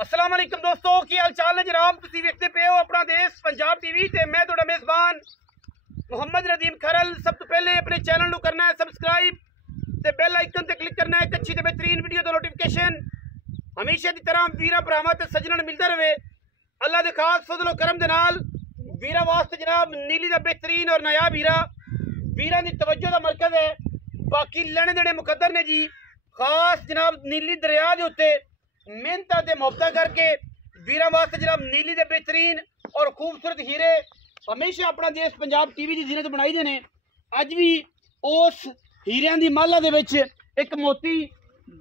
अस्सलाम वालेकुम दोस्तों, की हाल चाल है जनाब। तुसीं वेखदे पे हो अपना देश पंजाब टीवी ते मैं तुहाडा मेज़बान मुहम्मद नदीम खरल। सब तो पहले अपने चैनल को करना है सबसक्राइब ते बेल आइकन ते क्लिक करना है एक अच्छी ते बेहतरीन वीडियो दा नोटिफिकेशन हमेशा की तरह वीरां भरावां ते सज्जणां मिलदा रहे। अल्लाह दे खास फजलो करम दे नाल वीरां वास्ते जनाब नीली दा बेहतरीन और नायाब वीरां दी तवज्जो दा मरकज है। बाकी लेने देने मुकद्दर ने जी, खास जनाब नीली दरिया दे उत्ते मेहनत ते मुहब्बत करके वीरां वास्ते जनाब नीली दे बेहतरीन और खूबसूरत हीरे हमेशा अपना देश पंजाब टीवी की जीनत बनाई दे ने। अज भी उस हीरियां दी माला दे विच एक मोती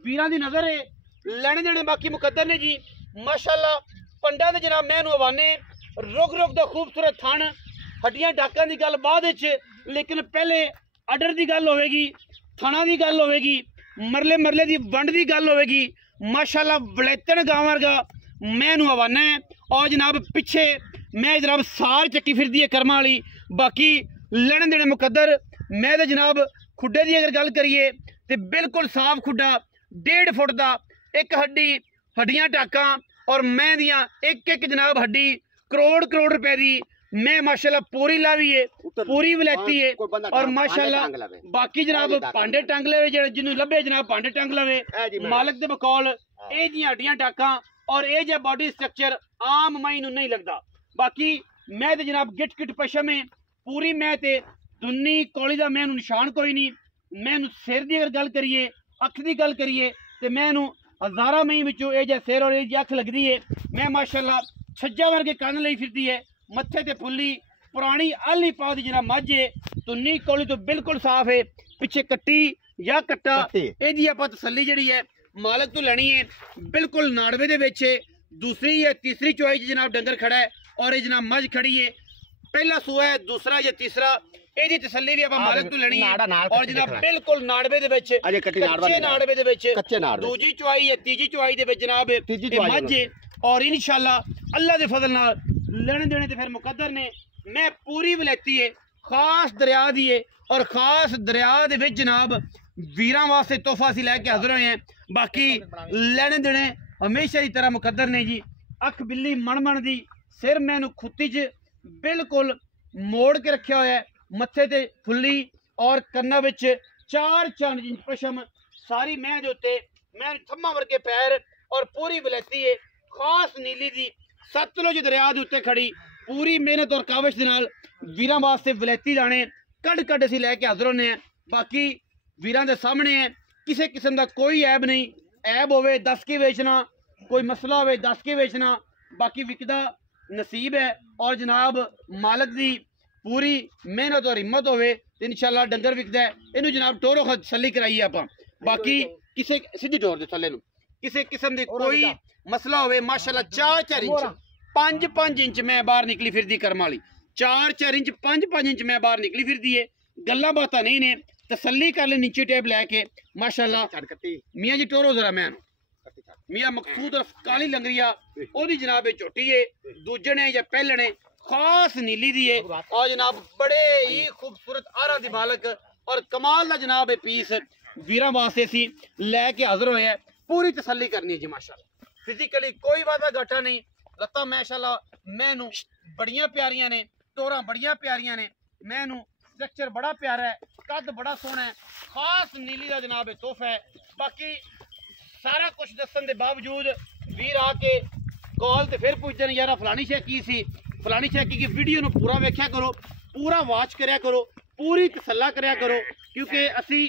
वीरां दी नज़र है, लेने देने बाकी मुकद्दर ने जी। माशाअल्लाह पंडा दे जनाब मैं हवाने रुक रुक दा खूबसूरत थन हड्डियां डाकां दी गल बाद विच, लेकिन पहले अडर दी गल होवेगी, थना दी गल होवेगी, मरले मरले दी वंड दी गल होवेगी। माशाअल्लाह बलैतन गांव वर्गा मैं हवाना है। और जनाब पिछे मैं जनाब सार चक्की फिरदी है कर्मा वाली। बाकी लेने देने मुकद्दर मैं तो जनाब खुड्डे की अगर गल करिए तो बिल्कुल साफ खुड्डा 1.5 फुट का, एक हड्डी हड्डियां टाका और मैं दियां एक एक जनाब हड्डी करोड़ रुपए की मैं माशाल्लाह पूरी लावी है, पूरी वलैती है। और माशाल्लाह बाकी जनाब भांडे टंग लवे जिन्होंने लभे जनाब भांडे टंग लवे मालिक दे बकौल ये जी हड्डियां टाका और ये जो बॉडी स्ट्रक्चर आम माई नूं नहीं लगता। बाकी मैं तो जनाब गिट गिट पशम है पूरी, मैं ते दुन्नी कौली दा मैं निशान कोई नहीं। मैं सिर की अगर गल करिए अख की गल करिए तो मैं हज़ारा मई विचों ये जो सिर और ये अख लगती है। मैं माशाल्लाह छज्जा वर्गे कन्न लई फिरदी है, मत्थे ते फुल्ली पुरानी आली पा दी जनाब मझ है, तुन्नी कौली तो बिल्कुल साफ है। पिछे कट्टी या कट्टा ये आप तसली जी है मालक तो लैनी है, बिल्कुल नाड़वे दे विच है। दूसरी या तीसरी चुआई जनाब डंगर खड़ा है और ये जनाब मझ खड़ी है। पहला सूआ है, दूसरा या तीसरा ये तसली भी आप मालक तो लैनी है। और जनाब बिल्कुल नाड़वे दे विच कच्चे नाड़वे दे विच दूजी चुआई या तीजी चुआई दे विच जनाब मझ है। और इंशाअल्लाह अल्लाह दे फजल नाल लेने देने तो फिर मुकद्दर ने मैं पूरी वलैती है, खास दरिया दी है। और खास दरिया दे विच जनाब वीरां वास्ते तोहफा सी लैके हाजिर होए हैं। बाकी लेने देने हमेशा की तरह मुकद्दर ने जी। अख बिल्ली मण दी, सिर मैनू खुत्ती च बिल्कुल मोड़ के रखा हुआ है, मत्थे ते फुल्ली और कन्ना विच 4 इंच पशम सारी मैं दे उत्ते मैं थम्मा वर्गे पैर और पूरी वलैती है। खास नीली दी सतलुज दरिया के उत्ते खड़ी पूरी मेहनत और काविश दे नाल वीरां वास्ते वलैती दाने कड़ असीं लैके हाजिर होने हैं। बाकी वीरां दे सामने है, किसी किस्म का कोई ऐब नहीं। ऐब होवे दस के बेचना, कोई मसला होवे दस के बेचना, बाकी विकदा नसीब है। और जनाब मालक दी पूरी मेहनत और हिम्मत होवे तो इंशाअल्लाह डंगर विकदा है। इनू जनाब टोरो तसल्ली कराइए आप। बाकी किसी सीधी टोर दे थल्ले नूं किसी किस्म की कोई मसला होवे माशाअल्लाह 4 इंच 5 इंच मैं बाहर निकली फिरदी कर्म वाली। 4 इंच 5 इंच मैं बाहर निकली फिरदी है। गल्लां बातां नहीं ने, तसल्ली कर ले नीचे टेप लैके माशाअल्लाह। मियाँ जी टोरो जरा मैं मियाँ मकसूद और काली लंगरिया ओदी जनाब झोटी है, दूजने या पहलने खास नीली दी है। और जनाब बड़े ही खूबसूरत आरा दी मालक और कमाल दा जनाब पीस वीरां वास्ते सी लैके हाजिर होए है। पूरी तसल्ली करनी है जी माशाअल्लाह, फिजिकली कोई वादा घाटा नहीं। रत्ता माशाअल्लाह मैनू बड़ियां प्यारियां ने, टोरां बड़ियां प्यारियां ने, मैनू स्ट्रक्चर बड़ा प्यारा है, कद बड़ा सोहना है, खास नीली का जनाब तोहफा है। बाकी सारा कुछ दसन के बावजूद वीर आके कॉल तो फिर पूछते हैं यार फलानी शै की सी, फलानी शै की वीडियो नू पूरा वेख्या करो, पूरा वाच करया करो, पूरी तसल्ला करया करो, क्योंकि असी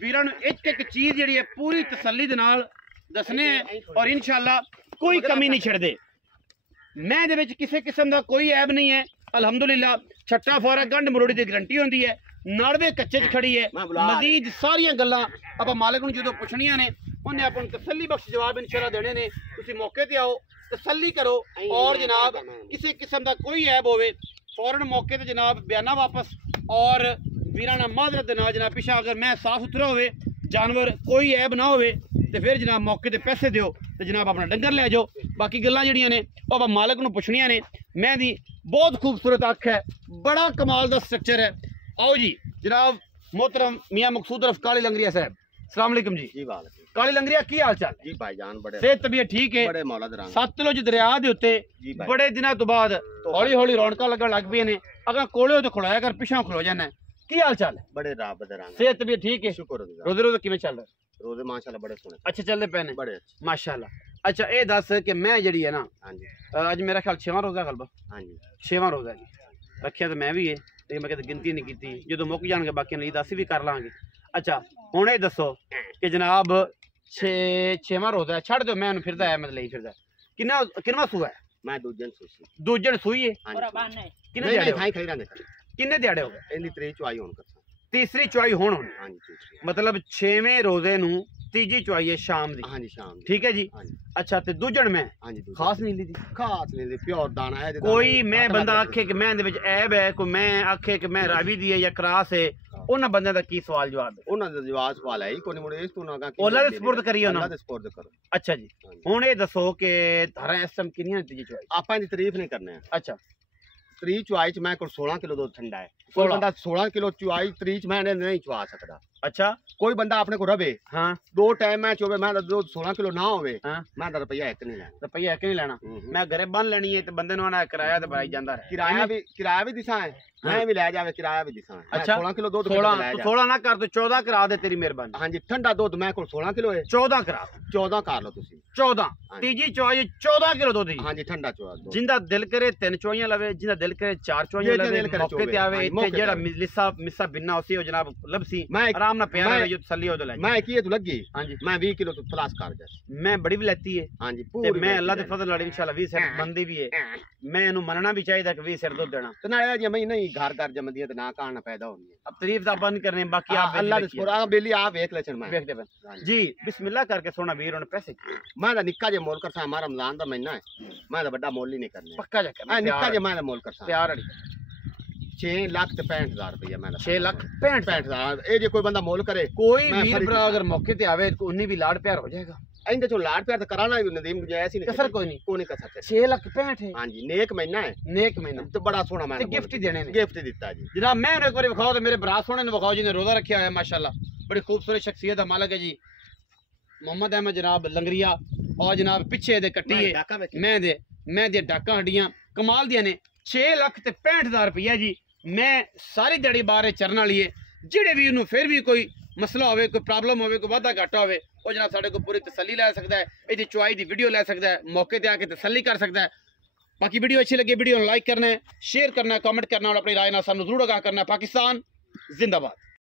वीरां नू एक एक चीज़ जिहड़ी है पूरी तसल्ली दे नाल दसने हैं। और इंशाअल्लाह कोई कमी नहीं छड़दे। मैं दे विच किसी किस्म का कोई ऐब नहीं है। अलहमदुलिल्लाह छट्टा फौरा गंढ मरोड़ी की गारंटी होंदी है, नाड़वे कच्चे च खड़ी है। मजीद सारियां गल्लां आपां मालिक नूं जदों पुछणियां ने उन्हें आपां तसल्ली बख्श जवाब इंशाअल्लाह देने ने। तुसीं मौके ते आओ, तसल्ली करो और जनाब किसी किस्म का कोई ऐब होवे फौरन मौके ते जनाब बयाना वापस। और वीराना माजरत दे नाल जनाब पिछा अगर मैं साफ सुथरा होवे जानवर कोई ऐब ना होवे तो फिर जनाब मौके ते पैसे दिओ तो जनाब अपना डंगर लै जाओ। बाकी गल्लां जिहड़ियां ने ओह आपां मालक नूं पुछणियां ने। मैं दी बहुत खूबसूरत अख है, बड़ा कमाल का स्ट्रक्चर है। आओ जी जनाब मोहतरम मियाँ मकसूद रफ काली लंगरिया साहब, अस्सलाम वालेकुम जी। काली लंगरिया की हाल चाल जी भाईजान बड़े सेहत तबीयत ठीक है बड़े मौला दरांग सतलुज दरिया दे उत्ते बड़े दिनों तो बाद हौली हौली रौनकां लगन लग पईयां ने अगर कोले तो खलोया कर पिछां खलो जाना की हाल चाल है बड़े रब दरांग सेहत तबीयत ठीक है शुक्र अल्लाह रोजे रोजे किवें चल रहा रोजे माशाल्लाह बड़े सोने अच्छा चलदे पे ने बड़े अच्छे माशाल्लाह अच्छा ये दस कि मैं जड़ी है ना हां जी अज मेरा ख्याल 6वां रोजा गलबा हां जी 6वां रोजा जी रखिया तो मैं भी है लेकिन मैं कदे गिनती नहीं की जो मुक जाएंगे बाकी नहीं दस भी कर लांगे अच्छा हुण ये दसो कि जनाब 6वां रोजा छड़ दो मैं फिरदा है मतलब फिरदा किन्ना सूआ है मैं दूजन सुसी दूजन सूई है किन्ने दिहाड़े खाई खाई रंगे किन्ने दिहाड़े हो गए इनदी तरी चुआई होन कर तीसरी चुआई होण हां जी तीसरी मतलब 6वें रोजे नू तीजी चुआई है शाम दी हां जी शाम ठीक है जी हां जी अच्छा ते दूजन में हां जी खास नहीं ली खास नहीं दी प्योर दाना है कोई मैं बंदा आखे कि मैं दे विच ऐब है कोई मैं आखे कि मैं रावी दी है या क्रास है उन्हां बंदे दा की सवाल जवाब है उन्हां दा जवाब सवाल है कोई मुड़े इस तो ना का ओला दे स्पुर्द करियो ना अल्लाह दे स्पुर्द करो अच्छा जी हुण ये दसो कि धारा इस टाइम किन्नियां तीजी चुआई आपां दी तारीफ नहीं करने अच्छा तरी चुआई च मैं कोल 16 किलो दूध ठंडा है कोई बंदा 16 किलो चुआई तरी च मैं नहीं चुआ सकदा अच्छा कोई बंदा अपने को रवे हाँ दो टाइम मैं चोवे मैं दूध 16 किलो ना होवे हाँ मैं दा रुपया एक नहीं लेना रुपया एक नहीं लेना मैं घरे बन लेनी है ते बंदे नु आना किराया ते भाई जांदा है किराया भी दिसा है मैं भी ले जावे किराया भी दिसा है अच्छा 16 किलो दूध 16 ना कर तो 14 करा दे तेरी मेहरबानी हां जी ठंडा दूध मैं कोल 16 किलो है 14 करा 14 कर लो तुसी 14 तीजी चुआई 14 किलो दूध दी हां जी ठंडा चुआ दो जिंदा दिल करे 3 चुआइयां लवे जिंदा दिल करे 4 चुआइयां लवे मौके ते आवे इथे जेड़ा मिसा बिन्ना होसी ओ जनाब लबसी आराम ना प्यार रहे जो तसल्ली हो तो ले मैं की तो लगी हां जी मैं 20 किलो तो प्लस कर जा मैं बड़ी भी लेती है हां जी ते पूरी मैं अल्लाह दे फजल नाल इंशाल्लाह 20 सेट बंदी भी है मैं इनु मनना भी चाहिए कि 20 सेट दूध देना ते ना जी मैं नहीं घर घर जमदी है ते ना कान पैदा होनी है अब तारीफ दा बंद करने बाकी आप अल्लाह दे शुक्र आ बेली आप देख लेचन मैं देखते बन जी बिस्मिल्लाह करके सोना वीर उन्हें पैसे मैं दा निक्का जे मोल कर सा हमारा रमजान दा महीना है मैं दा बड़ा मोल ही नहीं करने पक्का जा करना निक्का जे मैं दा मोल कर सा प्यार अड़ी 6 लाख ते 65,000 रुपया मैं 6 लाख 65,000 ए जे कोई बंदा मोल करे कोई वीर भरा अगर मौके ते आवे तो उन्नी भी लाड प्यार हो जाएगा इंदे चो लाड प्यार तो कराना ही नदीम गुंजाइश ही नहीं कसर कोई नहीं कोई नहीं कर सकते 6 लाख 65 है हां जी नेक महीना है नेक महीना तो बड़ा सोना मैं गिफ्ट ही देने ने गिफ्ट दिता जी जनाब मैं एक बार दिखाओ तो मेरे भरा सोने ने दिखाओ जी ने रोजा रखा है माशाल्लाह बड़ी खूबसूरत शख्सियत है मालिक है जी मोहम्मद अहमद जनाब लंगरिया और जनाब पीछे दे कट्टी है मैं दे डाका हड्डियां कमाल दियां ने 6 लाख ते 65,000 रुपया जी मैं सारी दिहाड़ी बाहर चरन वाली है जेड़े भी इन्हू फिर भी कोई मसला होवे कोई प्रॉब्लम होवे कोई वाधा घाटा होवे वो जनाब साडे को पूरी तसल्ली ले सकता है इहदी चुआई दी वीडियो ले सकता है मौके ते आके तसल्ली कर सकता है बाकी वीडियो अच्छी लगे वीडियो लाइक करना है शेयर करना है कमेंट करना और अपनी राय ना सानू जरूर आगाह करना है पाकिस्तान जिंदाबाद।